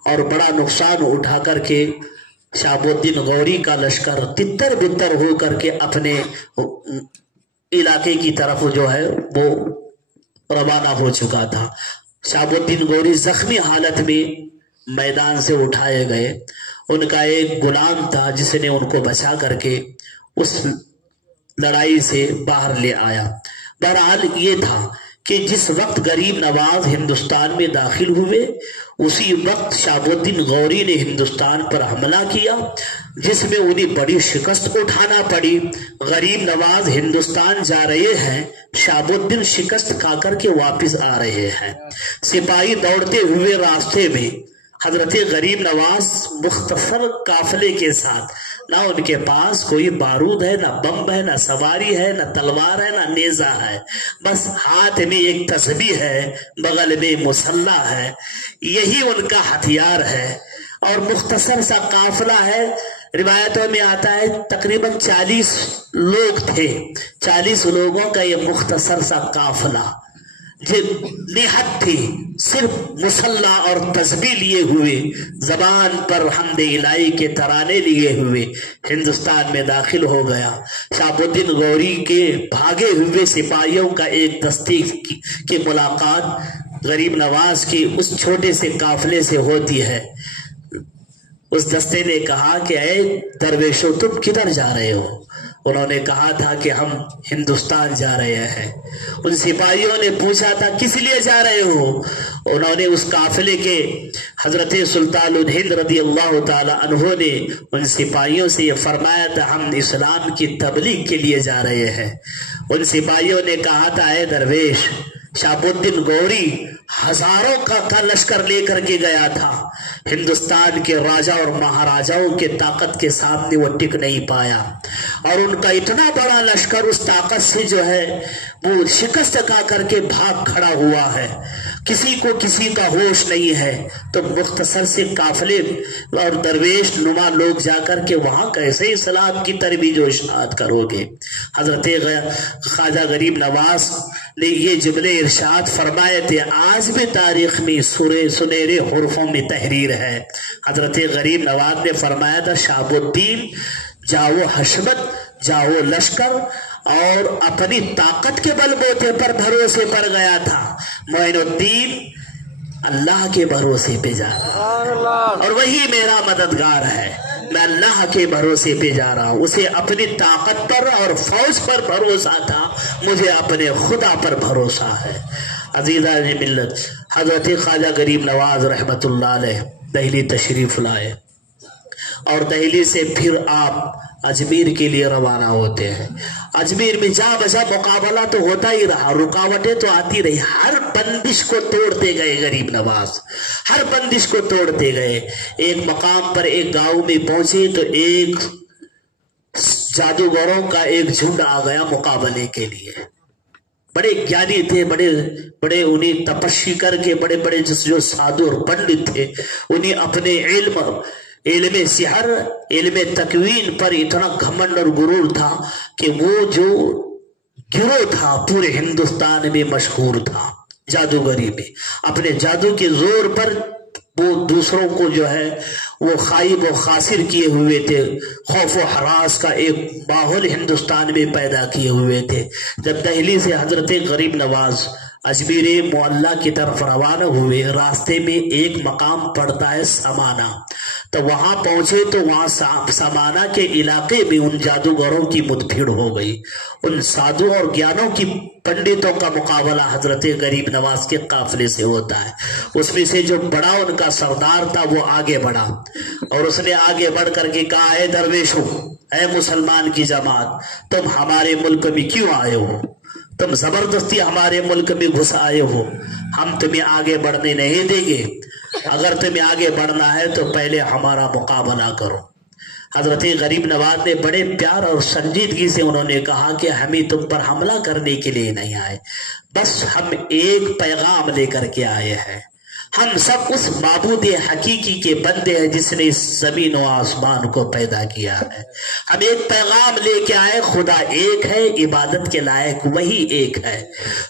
اور بڑا نقصان اٹھا کر کے شہاب الدین غوری کا لشکر تتر بتر ہو کر کے اپنے علاقے کی طرف جو ہے وہ روانہ ہو چکا تھا۔ شہاب الدین غوری زخمی حالت میں میدان سے اٹھائے گئے، ان کا ایک غلام تھا جس نے ان کو بچا کر کے اس لڑائی سے باہر لے آیا۔ بہرحال یہ تھا کہ جس وقت غریب نواز ہندوستان میں داخل ہوئے، اسی وقت شہاب الدین غوری نے ہندوستان پر حملہ کیا، جس میں انہیں بڑی شکست اٹھانا پڑی۔ غریب نواز ہندوستان جا رہے ہیں، شہاب الدین شکست کھا کر کے واپس آ رہے ہیں، سپاہی دوڑتے ہوئے راستے میں، حضرت غریب نواز مختصر قافلے کے ساتھ، نہ ان کے پاس کوئی بارود ہے، نہ بم ہے، نہ سواری ہے، نہ تلوار ہے، نہ نیزہ ہے، بس ہاتھ میں ایک تسبیح ہے، بغل میں مسلح ہے، یہی ان کا ہتھیار ہے، اور مختصر سا قافلہ ہے۔ روایتوں میں آتا ہے تقریباً 40 لوگ تھے، 40 لوگوں کا یہ مختصر سا قافلہ نہت تھی، صرف مسلح اور تسبیح لیے ہوئے، زبان پر حمد الہی کے ترانے لیے ہوئے ہندوستان میں داخل ہو گیا۔ شہاب الدین غوری کے بھاگے ہوئے سپاہیوں کا ایک دستے کی ملاقات غریب نواز کی اس چھوٹے سے قافلے سے ہوتی ہے۔ اس دستے نے کہا کہ اے درویشو تم کدھر جا رہے ہو؟ انہوں نے کہا تھا کہ ہم ہندوستان جا رہے ہیں۔ ان سپاہیوں نے پوچھا تھا کس لیے جا رہے ہو؟ انہوں نے اس قافلے کے حضرت سلطان الہند رضی اللہ تعالی عنہ نے ان سپاہیوں سے یہ فرمایا تھا ہم اسلام کی تبلیغ کے لیے جا رہے ہیں۔ ان سپاہیوں نے کہا تھا اے درویش، شہاب الدین غوری ہزاروں کا لشکر لے کر کے گیا تھا، ہندوستان کے راجا اور مہاراجاؤں کے طاقت کے سامنے وہ ٹک نہیں پایا، اور ان کا اتنا بڑا لشکر اس طاقت سے جو ہے وہ شکست کھا کر کے بھاگ کھڑا ہوا ہے، کسی کو کسی کا ہوش نہیں ہے۔ تو مختصر سے قافلے اور درویش نما لوگ جا کر کے وہاں کیسے اسلام کی ترویج و اشاعت کرو گے؟ حضرت خواجہ غریب نواز نے یہ جملے ارشاد فرمائے تھے، آج بھی تاریخ میں سنہرے حرفوں میں تحریر ہے۔ حضرت غریب نواز نے فرمایا تھا شہاب الدین جاؤ حشمت، جاؤ لشکر، اور اپنی طاقت کے بل بوتے پر بھروسے پر گیا تھا، معین الدین اللہ کے بھروسے پہ جا رہا اور وہی میرا مددگار ہے، میں اللہ کے بھروسے پہ جا رہا ہوں۔ اسے اپنی طاقت پر اور فوج پر بھروسہ تھا، مجھے اپنے خدا پر بھروسہ ہے۔ عزیزان ملت، حضرت خواجہ غریب نواز رحمت اللہ علیہ دہلی تشریف لائے، اور دہلی سے پھر آپ اجمیر کے لیے روانہ ہوتے ہیں۔ اجمیر میں جا بجا مقابلہ تو ہوتا ہی رہا، رکاوٹیں تو آتی رہی، ہر بندش کو توڑتے گئے غریب نواز، ہر بندش کو توڑتے گئے۔ ایک مقام پر ایک گاؤں میں پہنچے تو ایک جادوگروں کا ایک جھنڈ آ گیا مقابلے کے لیے۔ بڑے گیانی تھے، بڑے انہیں تپسوی کر کے بڑے بڑے جو سادھو اور پنڈت تھے، انہیں اپنے علم سحر، علم تکوین پر اتنا گھمنڈ اور غرور تھا کہ وہ جو گروہ تھا پورے ہندوستان میں مشہور تھا جادوگری میں، اپنے جادو کے زور پر وہ دوسروں کو جو ہے وہ خائب و خاسر کیے ہوئے تھے، خوف و ہراس کا ایک ماحول ہندوستان میں پیدا کیے ہوئے تھے۔ جب دہلی سے حضرت غریب نواز اجمیر معلیٰ کی طرف روانہ ہوئے، راستے میں ایک مقام پڑتا ہے سمانا، تو وہاں پہنچے تو وہاں سمانا کے علاقے میں ان جادوگروں کی مدبھیڑ ہو گئی۔ ان سادھو اور گیانوں کی پنڈتوں کا مقابلہ حضرت غریب نواز کے قافلے سے ہوتا ہے۔ اس میں سے جو بڑا ان کا سردار تھا وہ آگے بڑھا، اور اس نے آگے بڑھ کر کے کہا اے درویشو، اے مسلمان کی جماعت، تم ہمارے ملک میں کیوں آئے ہو؟ تم زبردستی ہمارے ملک میں گھس آئے ہو، ہم تمہیں آگے بڑھنے نہیں دیں گے، اگر تمہیں آگے بڑھنا ہے تو پہلے ہمارا مقابلہ کرو۔ حضرت غریب نواز نے بڑے پیار اور سنجیدگی سے انہوں نے کہا کہ ہمیں تم پر حملہ کرنے کے لیے نہیں آئے، بس ہم ایک پیغام لے کر کے آئے ہیں۔ ہم سب اس معبود حقیقی کے بندے ہیں جس نے اس زمین و آسمان کو پیدا کیا ہے۔ ہم ایک پیغام لے کے آئے، خدا ایک ہے، عبادت کے لائق وہی ایک ہے،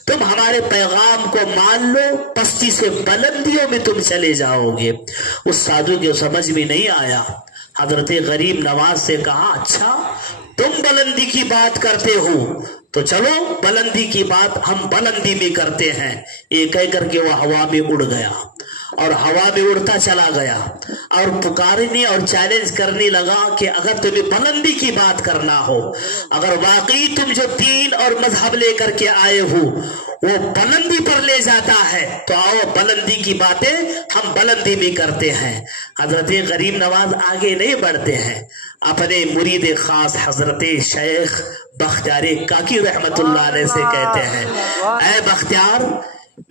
تم ہمارے پیغام کو مان لو، پستی سے بلندیوں میں تم چلے جاؤ گے۔ اس سادھو کے سمجھ میں نہیں آیا، حضرت غریب نواز سے کہا اچھا تم بلندی کی بات کرتے ہو تو چلو بلندی کی بات ہم بلندی میں کرتے ہیں۔ یہ کہہ کر کے وہ ہوا میں اڑ گیا، اور ہوا میں اڑتا چلا گیا اور پکارنے اور چیلنج کرنے لگا کہ اگر تمہیں بلندی کی بات کرنا ہو، اگر واقعی تم جو دین اور مذہب لے کر کے آئے ہو وہ بلندی پر لے جاتا ہے تو آؤ بلندی کی باتیں ہم بلندی میں کرتے ہیں۔ حضرت غریب نواز آگے نہیں بڑھتے ہیں، اپنے مرید خاص حضرت شیخ بختیار کاکی رحمت اللہ علیہ سے کہتے ہیں اے بختیار،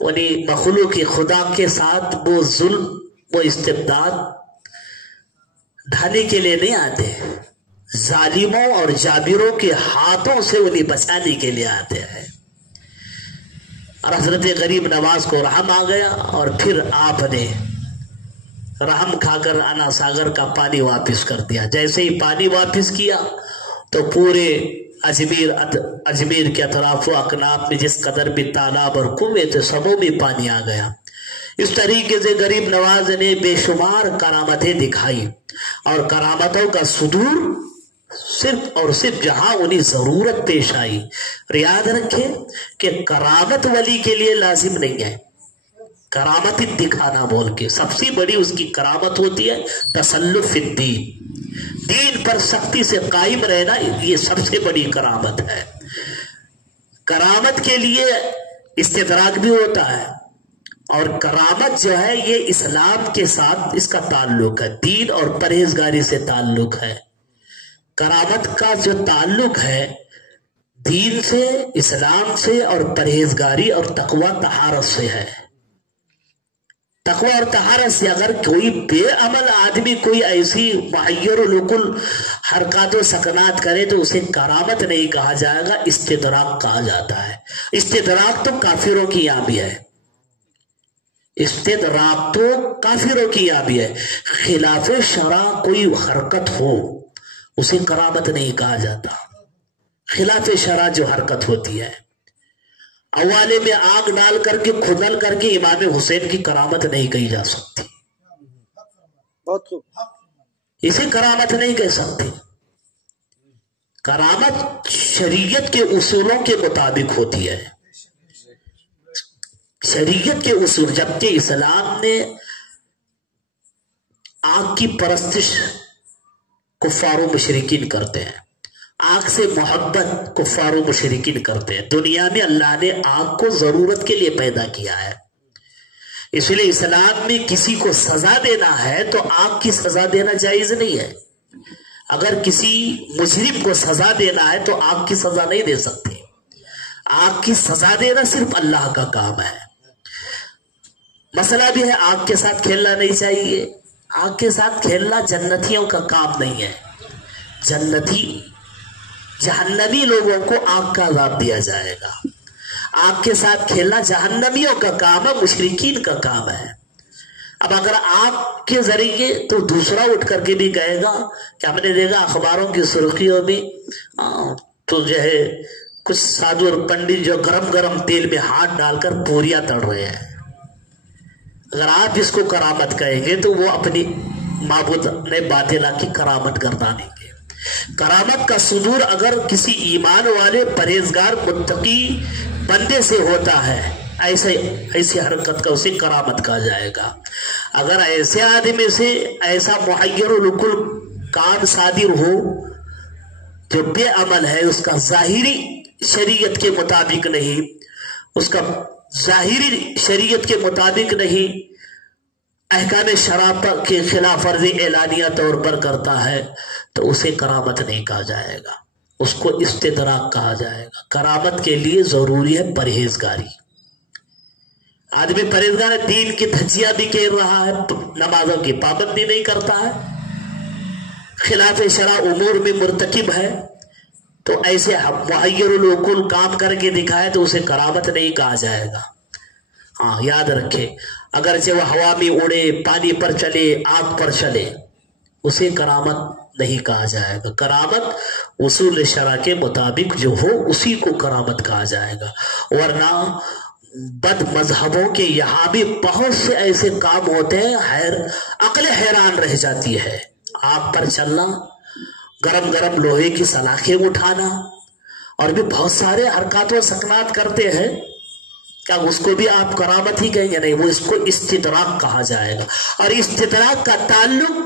انہیں مخلوق خدا کے ساتھ وہ ظلم وہ استبداد ڈھانے کے لیے نہیں آتے، ظالموں اور جابروں کے ہاتھوں سے انہیں بچانے کے لیے آتے ہیں۔ اور حضرت غریب نواز کو رحم آ گیا اور پھر آپ نے رحم کھا کر انا ساگر کا پانی واپس کر دیا۔ جیسے ہی پانی واپس کیا تو پورے اجمیر کے اطراف و اکناف میں جس قدر بھی تالاب اور کنویں تھے سبوں میں پانی آ گیا۔ اس طریقے سے غریب نواز نے بے شمار کرامتیں دکھائی، اور کرامتوں کا صدور صرف اور صرف جہاں انہیں ضرورت پیش آئی۔ یاد رکھیں کہ کرامت ولی کے لیے لازم نہیں ہے، کرامت دکھانا بول کے سب سے بڑی اس کی کرامت ہوتی ہے تسلط فی الدین، دین پر سختی سے قائم رہنا، یہ سب سے بڑی کرامت ہے۔ کرامت کے لیے استدراک بھی ہوتا ہے، اور کرامت جو ہے یہ اسلام کے ساتھ اس کا تعلق ہے، دین اور پرہیزگاری سے تعلق ہے۔ کرامت کا جو تعلق ہے دین سے، اسلام سے، اور پرہیزگاری اور تقوی طہارت سے ہے۔ تقوی اور طہارت سے اگر کوئی بے عمل آدمی کوئی ایسی محیر العقل حرکات و سکنات کرے تو اسے کرامت نہیں کہا جائے گا، استدراک کہا جاتا ہے۔ استدراک تو کافروں کی یابی ہے، استدراک تو کافروں کی یابی ہے۔ خلاف شرع کوئی حرکت ہو اسے کرامت نہیں کہا جاتا۔ خلاف شرع جو حرکت ہوتی ہے، اوالے میں آگ ڈال کر کے کھدل کر کے امام حسین کی کرامت نہیں کہی جا سکتی، اسے کرامت نہیں کہہ سکتی۔ کرامت شریعت کے اصولوں کے مطابق ہوتی ہے، شریعت کے اصول۔ جبکہ اسلام نے آگ کی پرستش کفار و مشرکین کرتے ہیں، آگ سے محبت کفار و مشرکین کرتے ہیں۔ دنیا میں اللہ نے آگ کو ضرورت کے لیے پیدا کیا ہے، اس لیے اسلام میں کسی کو سزا دینا ہے تو آگ کی سزا دینا جائز نہیں ہے۔ اگر کسی مجرم کو سزا دینا ہے تو آگ کی سزا نہیں دے سکتے، آگ کی سزا دینا صرف اللہ کا کام ہے۔ مسئلہ بھی ہے آگ کے ساتھ کھیلنا نہیں چاہیے، آگ کے ساتھ کھیلنا جنتیوں کا کام نہیں ہے، جنتی جہنمی لوگوں کو آگ کا عذاب دیا جائے گا۔ آگ کے ساتھ کھیلنا جہنمیوں کا کام ہے، مشرکین کا کام ہے۔ اب اگر آگ کے ذریعے تو دوسرا اٹھ کر کے بھی کہے گا کہ ہم نے دیکھا اخباروں کی سرخیوں میں تو جو ہے کچھ سادھو اور پنڈت جو گرم گرم تیل میں ہاتھ ڈال کر پوریاں تڑ رہے ہیں، اگر آپ اس کو کرامت کہیں گے تو وہ اپنی معبود نے باطلہ کی کرامت گردانیں گے۔ کرامت کا صدور اگر کسی ایمان والے پرہیزگار متقی بندے سے ہوتا ہے، ایسی حرکت کا اسے کرامت کہا جائے گا۔ اگر ایسے آدمی سے ایسا محیر العقل کام صادر ہو جو بے عمل ہے، اس کا ظاہری شریعت کے مطابق نہیں، اس کا ظاہری شریعت کے مطابق نہیں، احکام شرع کے خلاف ورزی اعلانیہ طور پر کرتا ہے تو اسے کرامت نہیں کہا جائے گا، اس کو استدراک کہا جائے گا۔ کرامت کے لیے ضروری ہے پرہیزگاری۔ آدمی پرہیزگار ہے، دین کی دھجیاں بھی کہہ رہا ہے، نمازوں کی پابندی نہیں کرتا ہے، خلاف شرع امور میں مرتکب ہے، تو ایسے محیر العقول کام کر کے دکھائے تو اسے کرامت نہیں کہا جائے گا۔ ہاں یاد رکھے، اگرچہ وہ ہوا میں اڑے، پانی پر چلے، آگ پر چلے، اسے کرامت نہیں کہا جائے گا۔ کرامت اصول شرع کے مطابق جو ہو اسی کو کرامت کہا جائے گا، ورنہ بد مذہبوں کے یہاں بھی بہت سے ایسے کام ہوتے ہیں، عقل حیران رہ جاتی ہے۔ آگ پر چلنا، گرم گرم لوہے کی سلاخیں اٹھانا، اور بھی بہت سارے حرکات و سکنات کرتے ہیں، کیا اس کو بھی آپ کرامت ہی کہیں گے؟ نہیں، وہ اس کو استدراک کہا جائے گا، اور استدراک کا تعلق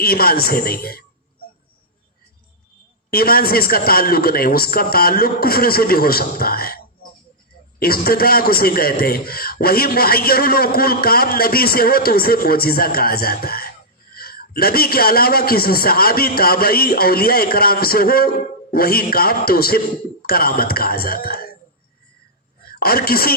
ایمان سے نہیں ہے، ایمان سے اس کا تعلق نہیں، اس کا تعلق کفر سے بھی ہو سکتا ہے۔ استدراک اسے کہتے ہیں۔ وہی محیر العقول کام نبی سے ہو تو اسے معجزہ کہا جاتا ہے، نبی کے علاوہ کسی صحابی، تابعی، اولیاء اکرام سے ہو وہی کام تو اسے کرامت کہا جاتا ہے۔ اور کسی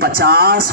50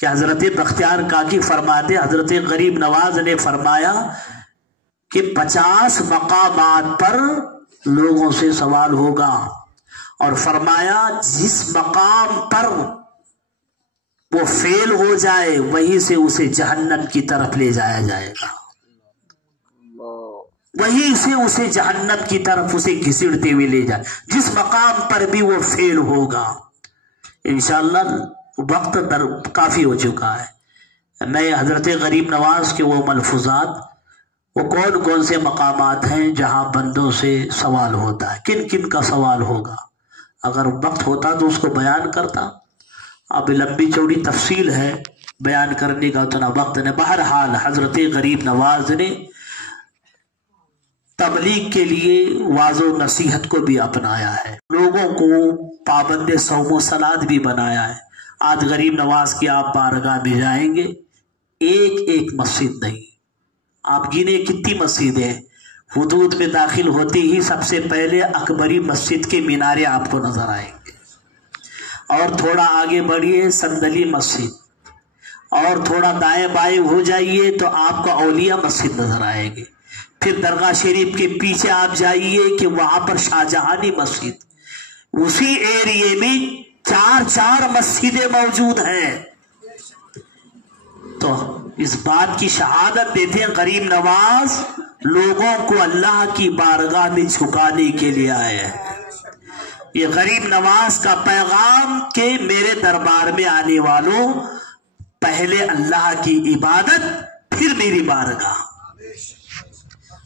کہ حضرت بختیار کاکی فرماتے حضرت غریب نواز نے فرمایا کہ 50 مقامات پر لوگوں سے سوال ہوگا، اور فرمایا جس مقام پر وہ فیل ہو جائے وہیں سے اسے جہنم کی طرف لے جایا جائے گا، وہیں سے اسے جہنم کی طرف اسے گھسیٹتے ہوئے لے جائے، جس مقام پر بھی وہ فیل ہوگا۔ انشاءاللہ وقت کافی ہو چکا ہے، میں حضرت غریب نواز کے وہ ملفوظات، وہ کون کون سے مقامات ہیں جہاں بندوں سے سوال ہوتا ہے، کن کن کا سوال ہوگا، اگر وقت ہوتا تو اس کو بیان کرتا، اب لمبی چوڑی تفصیل ہے، بیان کرنے کا اتنا وقت نہیں۔ بہرحال حضرت غریب نواز نے تبلیغ کے لیے واعظ و نصیحت کو بھی اپنایا ہے، لوگوں کو پابند صوم و صلات بھی بنایا ہے۔ آج غریب نواز کی آپ بارگاہ میں جائیں گے، ایک ایک مسجد نہیں، آپ گنے کتنی مسجدیں، حدود میں داخل ہوتے ہی سب سے پہلے اکبری مسجد کے مینارے آپ کو نظر آئیں گے، اور تھوڑا آگے بڑھیے صندلی مسجد، اور تھوڑا دائیں بائیں ہو جائیے تو آپ کو اولیاء مسجد نظر آئے گی، پھر درگاہ شریف کے پیچھے آپ جائیے کہ وہاں پر شاہجہانی مسجد، اسی ایریے میں 4 مسجدیں موجود ہیں۔ تو اس بات کی شہادت دیتے ہیں غریب نواز لوگوں کو اللہ کی بارگاہ میں جھکانے کے لیے آئے ہیں۔ یہ غریب نواز کا پیغام کہ میرے دربار میں آنے والوں پہلے اللہ کی عبادت پھر میری بارگاہ۔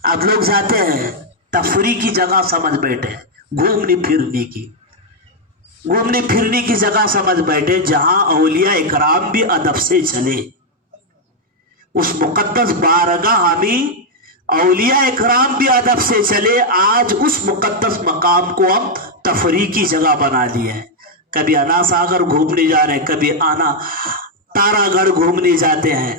اب لوگ جاتے ہیں تفریح کی جگہ سمجھ بیٹھے، گھومنے پھرنے کی جگہ سمجھ بیٹھے، جہاں اولیاء اکرام بھی ادب سے چلے، اس مقدس بارگاہ ہمیں اولیاء اکرام بھی ادب سے چلے۔ آج اس مقدس مقام کو ہم تفریح کی جگہ بنا لیے ہیں، کبھی انا ساگر گھومنے جا رہے ہیں، کبھی آنا تارا گڑھ گھومنے جاتے ہیں،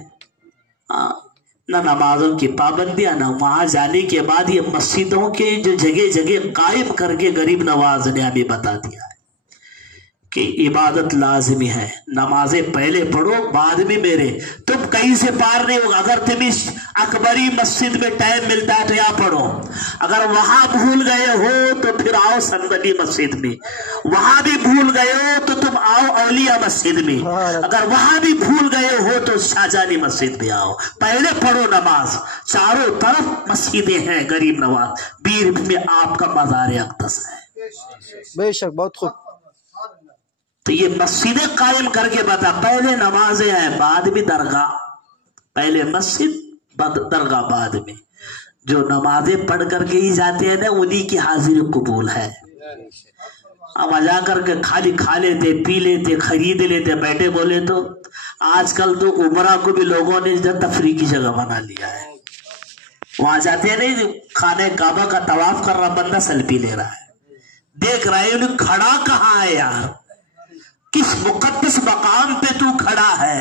نہ نمازوں کی پابندیاں، نہ وہاں جانے کے بعد یہ مسجدوں کے جو جگہ جگہ قائم کر کے غریب نواز نے ہمیں بتا دیا ہے کہ عبادت لازمی ہے، نمازیں پہلے پڑھو بعد میں میرے، تم کہیں سے پار نہیں ہوگا۔ اگر تمہیں اکبری مسجد میں ٹائم ملتا ہے تو یہاں پڑھو، اگر وہاں بھول گئے ہو تو پھر آؤ صندلی مسجد میں، وہاں بھی بھول گئے ہو تو تم آؤ اولیاء مسجد میں، اگر وہاں بھی بھول گئے ہو تو شاہجہانی مسجد میں آؤ، پہلے پڑھو نماز۔ چاروں طرف مسجدیں ہیں غریب نواز، بیر میں آپ کا مزار اقدس ہے، بے شک، بہت خوب۔ تو یہ مسجدیں قائم کر کے بتا، پہلے نمازیں ہیں بعد میں درگاہ، پہلے مسجد درگاہ بعد میں، جو نمازیں پڑھ کر کے ہی جاتے ہیں نا انہی کی حاضری قبول ہے۔ اب جا کر کے خالی کھا لیتے، پی لیتے، خرید لیتے، بیٹھے بولے تو آج کل تو عمرہ کو بھی لوگوں نے تفریح کی جگہ بنا لیا ہے، وہاں جاتے ہیں نہیں، خانہ کعبہ کا طواف کر رہا بندہ سیلفی لے رہا ہے، دیکھ رہا ہے انہیں کھڑا کہاں ہے یار، کس مقدس مقام پہ تو کھڑا ہے؟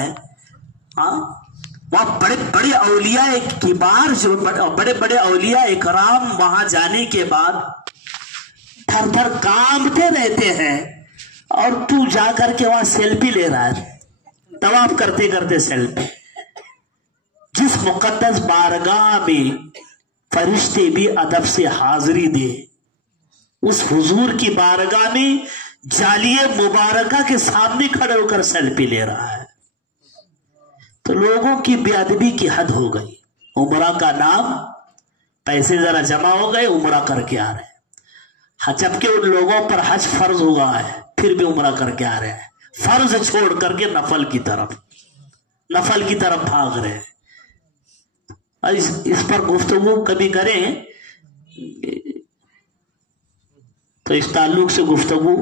وہاں بڑے بڑے اولیاء کبار، جو بڑے بڑے اولیاء اکرام وہاں جانے کے بعد تھر تھر کانپتے رہتے ہیں، اور تو جا کر کے وہاں سیلفی لے رہا ہے، طواف کرتے کرتے سیلفی۔ جس مقدس بارگاہ میں فرشتے بھی ادب سے حاضری دے، اس حضور کی بارگاہ میں جالیہ مبارکہ کے سامنے کھڑے ہو کر سیلفی لے رہا ہے، تو لوگوں کی بے ادبی کی حد ہو گئی۔ عمرہ کا نام، پیسے ذرا جمع ہو گئے، عمرہ کر کے آ رہے ہیں، جبکہ ان لوگوں پر حج فرض ہوا ہے پھر بھی عمرہ کر کے آ رہے ہیں، فرض چھوڑ کر کے نفل کی طرف بھاگ رہے ہیں۔ اس پر گفتگو کبھی کریں تو اس تعلق سے گفتگو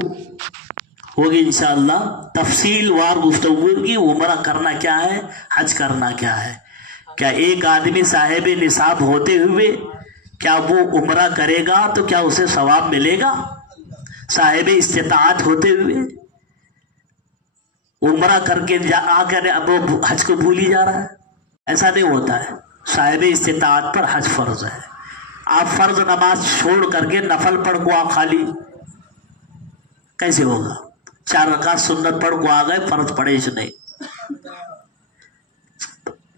ہوگی انشاءاللہ، تفصیل وار گفتگو ہوگی۔ عمرہ کرنا کیا ہے، حج کرنا کیا ہے، کیا ایک آدمی صاحب نصاب ہوتے ہوئے کیا وہ عمرہ کرے گا تو کیا اسے ثواب ملے گا؟ صاحب استطاعت ہوتے ہوئے عمرہ کر کے آ کر اب وہ حج کو بھول ہی جا رہا ہے، ایسا نہیں ہوتا ہے۔ صاحب استطاعت پر حج فرض ہے، آپ فرض نماز چھوڑ کر کے نفل پڑھ کو آ خالی کیسے ہوگا؟ 4 رکعت سنت پڑھ کو آ گئے، فرض پڑھے اس نہیں،